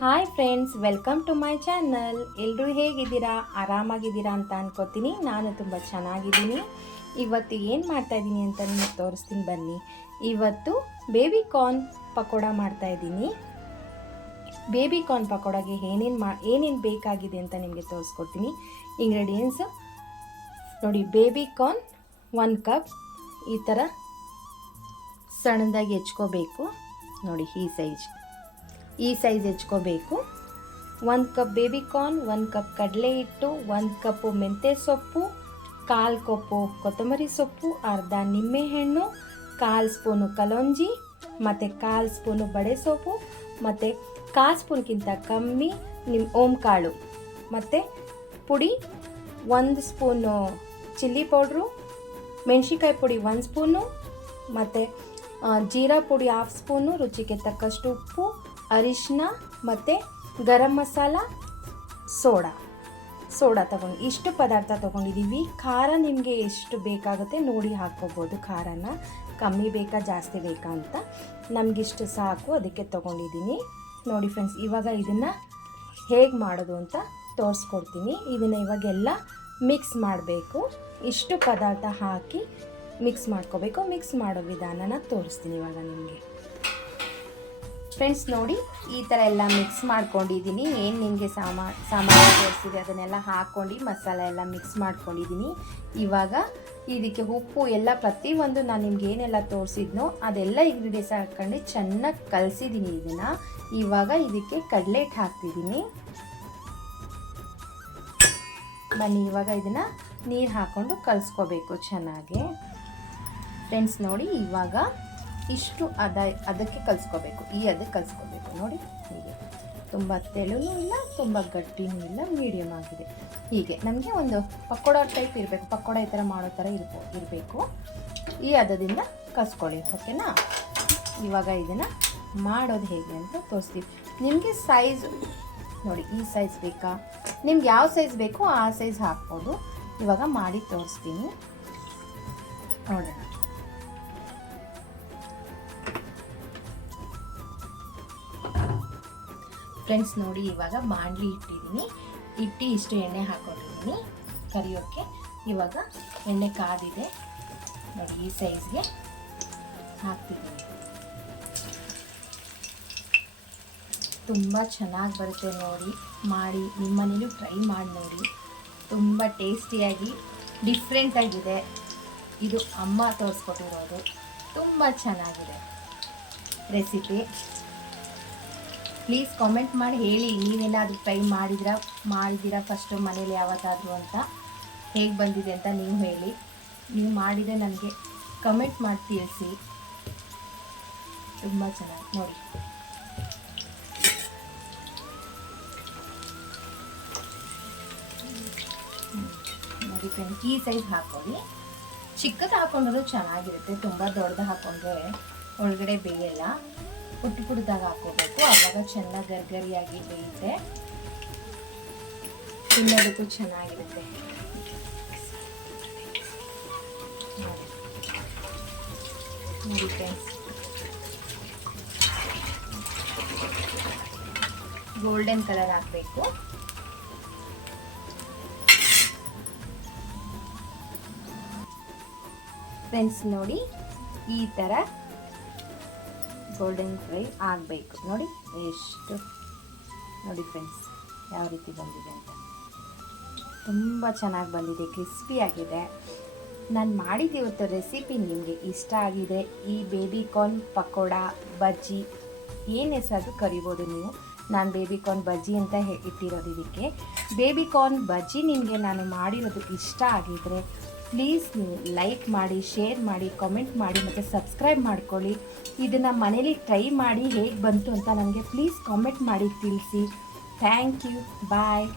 Hi friends welcome to my channel ಎಲ್ಲರೂ ಹೇಗಿದ್ದೀರಾ? ಆರಾಮಾಗಿದ್ದೀರಾ ಅಂತ ಅನ್ಕೋತೀನಿ. ನಾನು ತುಂಬ ಚೆನ್ನಾಗಿದ್ದೀನಿ. ಇವತ್ತು ಏನು ಮಾಡ್ತಾ ಇದ್ದೀನಿ ಅಂತ ನಿಮಗೆ ತೋರಿಸ್ತೀನಿ ಬನ್ನಿ. ಇವತ್ತು ಬೇಬಿ ಕಾರ್ನ್ ಪಕೋಡ ಮಾಡ್ತಾ ಇದ್ದೀನಿ. ಬೇಬಿ ಕಾರ್ನ್ ಪಕೋಡಾಗೆ ಏನೇನು ಮಾ ಏನೇನು ಬೇಕಾಗಿದೆ ಅಂತ ನಿಮಗೆ ತೋರಿಸ್ಕೊಡ್ತೀನಿ. ಇಂಗ್ರೀಡಿಯೆಂಟ್ಸು ನೋಡಿ ಬೇಬಿ ಕಾರ್ನ್ ಒನ್ ಕಪ್ ಈ ಥರ ಸಣ್ಣದಾಗಿ ಹೆಚ್ಕೋಬೇಕು. ನೋಡಿ, ಈ ಸೈಜ್ ಈ ಸೈಜ್ ಹೆಚ್ಕೋಬೇಕು. ಒಂದು ಕಪ್ ಬೇಬಿ ಕಾರ್ನ್ ಒಂದು ಕಪ್ ಕಡಲೆ ಹಿಟ್ಟು ಒಂದು ಕಪ್ಪು ಮೆಂತ್ಯ ಸೊಪ್ಪು, ಕಾಲು ಕಪ್ಪು ಕೊತ್ತಂಬರಿ ಸೊಪ್ಪು, ಅರ್ಧ ನಿಂಬೆಹಣ್ಣು, ಕಾಲು ಸ್ಪೂನು ಕಲೊಂಜಿ, ಮತ್ತು ಕಾಲು ಸ್ಪೂನು ಬಡೆ ಸೊಪ್ಪು, ಮತ್ತು ಕಾಲು ಸ್ಪೂನ್ಗಿಂತ ಕಮ್ಮಿ ನಿಮ್ಮ ಓಮ್ ಕಾಳು ಮತ್ತು ಪುಡಿ ಒಂದು ಸ್ಪೂನು ಚಿಲ್ಲಿ ಪೌಡ್ರು ಮೆಣಸಿಕಾಯಿ ಪುಡಿ ಒಂದು ಸ್ಪೂನು, ಮತ್ತು ಜೀರಾ ಪುಡಿ ಹಾಫ್ ಸ್ಪೂನು, ರುಚಿಗೆ ತಕ್ಕಷ್ಟು ಉಪ್ಪು ಅರಿಶಿನ ಮತ್ತು ಗರಂ ಮಸಾಲ, ಸೋಡಾ. ಸೋಡಾ ತಗೊಂಡು ಇಷ್ಟು ಪದಾರ್ಥ ತೊಗೊಂಡಿದ್ದೀವಿ ಖಾರ ನಿಮಗೆ ಎಷ್ಟು ಬೇಕಾಗುತ್ತೆ ನೋಡಿ ಹಾಕ್ಕೋಬೋದು. ಖಾರನ ಕಮ್ಮಿ ಬೇಕಾ, ಜಾಸ್ತಿ ಬೇಕಾ ಅಂತ. ನಮಗಿಷ್ಟು ಸಾಕು, ಅದಕ್ಕೆ ತೊಗೊಂಡಿದ್ದೀನಿ ನೋಡಿ ಫ್ರೆಂಡ್ಸ್ ಇವಾಗ ಇದನ್ನು ಹೇಗೆ ಮಾಡೋದು ಅಂತ ತೋರಿಸ್ಕೊಡ್ತೀನಿ. ಇದನ್ನು ಇವಾಗೆಲ್ಲ ಮಿಕ್ಸ್ ಮಾಡಬೇಕು. ಇಷ್ಟು ಪದಾರ್ಥ ಹಾಕಿ ಮಿಕ್ಸ್ ಮಾಡ್ಕೋಬೇಕು. ಮಿಕ್ಸ್ ಮಾಡೋ ವಿಧಾನನ ತೋರಿಸ್ತೀನಿ ಇವಾಗ ನಿಮಗೆ. ಫ್ರೆಂಡ್ಸ್ ನೋಡಿ ಈ ಥರ ಎಲ್ಲ ಮಿಕ್ಸ್ ಮಾಡ್ಕೊಂಡಿದ್ದೀನಿ. ಏನು ನಿಮಗೆ ಸಾಮಾ ಸಾಮಾನು ತೋರಿಸಿದೆ ಅದನ್ನೆಲ್ಲ ಹಾಕ್ಕೊಂಡು ಮಸಾಲೆ ಎಲ್ಲ ಮಿಕ್ಸ್ ಮಾಡ್ಕೊಂಡಿದ್ದೀನಿ. ಇವಾಗ ಇದಕ್ಕೆ ಉಪ್ಪು ಎಲ್ಲ ಪ್ರತಿಯೊಂದು ನಾನು ನಿಮ್ಗೆ ಏನೆಲ್ಲ ತೋರಿಸಿದ್ನೋ ಅದೆಲ್ಲ ಇಂಗ್ರೀಡಿಯೆಂಟ್ಸ್ ಹಾಕ್ಕೊಂಡು ಚೆನ್ನಾಗಿ ಕಲಸಿದ್ದೀನಿ ಇದನ್ನು. ಇವಾಗ ಇದಕ್ಕೆ ಕಡಲೆ ಹಿಟ್ಟು ಹಾಕ್ತಿದ್ದೀನಿ. ಬನ್ನಿ, ಇವಾಗ ಇದನ್ನು ನೀರು ಹಾಕ್ಕೊಂಡು ಕಲಿಸ್ಕೋಬೇಕು ಚೆನ್ನಾಗಿ. ಫ್ರೆಂಡ್ಸ್ ನೋಡಿ ಇವಾಗ ಇಷ್ಟು ಅದ ಅದಕ್ಕೆ ಕಲಿಸ್ಕೋಬೇಕು. ಈ ಅದಕ್ಕೆ ಕಲಿಸ್ಕೋಬೇಕು. ನೋಡಿ, ಹೀಗೆ. ತುಂಬ ತೆಳುನೂ ಇಲ್ಲ, ತುಂಬ ಗಟ್ಟಿನೂ ಇಲ್ಲ ಮೀಡಿಯಮ್ ಆಗಿದೆ. ಹೀಗೆ. ನಮಗೆ ಒಂದು ಪಕೋಡ ಟೈಪ್ ಇರಬೇಕು. ಪಕೋಡ ಈ ಥರ ಮಾಡೋ ಥರ ಇರ್ಬೋ, ಇರಬೇಕು. ಈ ಹದದಿಂದ ಕಲಿಸ್ಕೊಳ್ಳಿ, ಓಕೆನಾ? ಇವಾಗ ಇದನ್ನು ಮಾಡೋದು ಹೇಗೆ ಅಂತ ತೋರಿಸ್ತೀವಿ. ನಿಮಗೆ ಸೈಜ್ ನೋಡಿ, ಈ ಸೈಜ್ ಬೇಕಾ? ನಿಮ್ಗೆ ಯಾವ ಸೈಜ್ ಬೇಕೋ ಆ ಸೈಜ್ ಹಾಕ್ಬೋದು. ಇವಾಗ ಮಾಡಿ ತೋರಿಸ್ತೀನಿ. ನೋಡೋಣ. ಫ್ರೆಂಡ್ಸ್ ನೋಡಿ, ಇವಾಗ ಬಾಣಲಿ ಇಟ್ಟಿದ್ದೀನಿ. ಇಟ್ಟು ಇಷ್ಟು ಎಣ್ಣೆ ಹಾಕೊಂಡಿದ್ದೀನಿ ಕರಿಯೋಕ್ಕೆ. ಇವಾಗ ಎಣ್ಣೆ ಕಾದಿದೆ. ನೋಡಿ, ಈ ಸೈಜ್ಗೆ ಹಾಕ್ತಿದ್ದೀನಿ. ತುಂಬ ಚೆನ್ನಾಗಿ ಬರುತ್ತೆ ನೋಡಿ, ಮಾಡಿ ನಿಮ್ಮ ಮನೇಲೂ ಟ್ರೈ ಮಾಡಿ ನೋಡಿ. ತುಂಬ ಟೇಸ್ಟಿಯಾಗಿ ಡಿಫ್ರೆಂಟಾಗಿದೆ ಇದು ಅಮ್ಮ ತೋರಿಸ್ಕೊಟ್ಟಿರೋದು. ತುಂಬ ಚೆನ್ನಾಗಿದೆ ರೆಸಿಪಿ ಪ್ಲೀಸ್ ಕಾಮೆಂಟ್ ಮಾಡಿ, ಹೇಳಿ ನೀವೇನಾದರೂ ಟ್ರೈ ಮಾಡಿದಿರಾ, ಮಾಡಿದ್ದೀರಾ ಫಸ್ಟು ಮನೇಲಿ ಯಾವತ್ತಾದರೂ ಅಂತ. ಹೇಗೆ ಬಂದಿದೆ ಅಂತ ನೀವು ಹೇಳಿ. ನೀವು ಮಾಡಿದರೆ ನನಗೆ ಕಮೆಂಟ್ ಮಾಡಿ ತಿಳಿಸಿ. ತುಂಬ ಚೆನ್ನಾಗಿ, ನೋಡಿ. ನೋಡಿ ಫ್ರೆಂಡ್ಸ್ ಈ ಸೈಜ್ ಹಾಕೊಳ್ಳಿ. ಚಿಕ್ಕದು ಹಾಕೊಂಡ್ರೂ ಚೆನ್ನಾಗಿರುತ್ತೆ, ತುಂಬ ದೊಡ್ಡದು ಹಾಕೊಂಡ್ರೆ ಒಳಗಡೆ ಬೇಯಲ್ಲ. ಪುಟ್ಟ ಪುಟ್ಟದಾಗ ಹಾಕೋಬೇಕು ಆವಾಗ ಚೆನ್ನಾಗಿ ಗರ್ಗರಿಯಾಗಿ ಬೇಯುತ್ತೆ ತಿನ್ನೋದಕ್ಕೂ ಚೆನ್ನಾಗಿರುತ್ತೆ. ಗೋಲ್ಡನ್ ಕಲರ್ ಹಾಕಬೇಕು. ಫ್ರೆಂಡ್ಸ್ ನೋಡಿ, ಈ ಥರ ಗೋಲ್ಡನ್ ಫ್ರೈ ಆಗಬೇಕು. ನೋಡಿ, ಎಷ್ಟು. ನೋಡಿ ಫ್ರೆಂಡ್ಸ್ ಯಾವ ರೀತಿ ಬಂದಿದೆ ಅಂತ. ತುಂಬ ಚೆನ್ನಾಗಿ ಬಂದಿದೆ ಕ್ರಿಸ್ಪಿ ಆಗಿದೆ. ನಾನು ಮಾಡಿದ ಇವತ್ತು ರೆಸಿಪಿ ನಿಮಗೆ ಇಷ್ಟ ಆಗಿದೆ. ಈ ಬೇಬಿ ಕಾರ್ನ್ ಪಕೋಡ, ಬಜ್ಜಿ, ಏನು ಹೆಸರು ಕರಿಬೋದು ನೀವು. ನಾನು ಬೇಬಿ ಕಾರ್ನ್ ಬಜ್ಜಿ ಅಂತ ಇಟ್ಟಿರೋದು ಇದಕ್ಕೆ. ಬೇಬಿ ಕಾರ್ನ್ ಬಜ್ಜಿ ನಿಮಗೆ ನಾನು ಮಾಡಿರೋದು ಇಷ್ಟ ಆಗಿದರೆ ಪ್ಲೀಸ್ ನೀವು ಲೈಕ್ ಮಾಡಿ ಶೇರ್ ಮಾಡಿ ಕಾಮೆಂಟ್ ಮಾಡಿ ಮತ್ತು ಸಬ್ಸ್ಕ್ರೈಬ್ ಮಾಡ್ಕೊಳ್ಳಿ. ಇದನ್ನು ಮನೇಲಿ ಟ್ರೈ ಮಾಡಿ ಹೇಗೆ ಬಂತು ಅಂತ ನನಗೆ ಪ್ಲೀಸ್ ಕಾಮೆಂಟ್ ಮಾಡಿ ತಿಳಿಸಿ. Thank you bye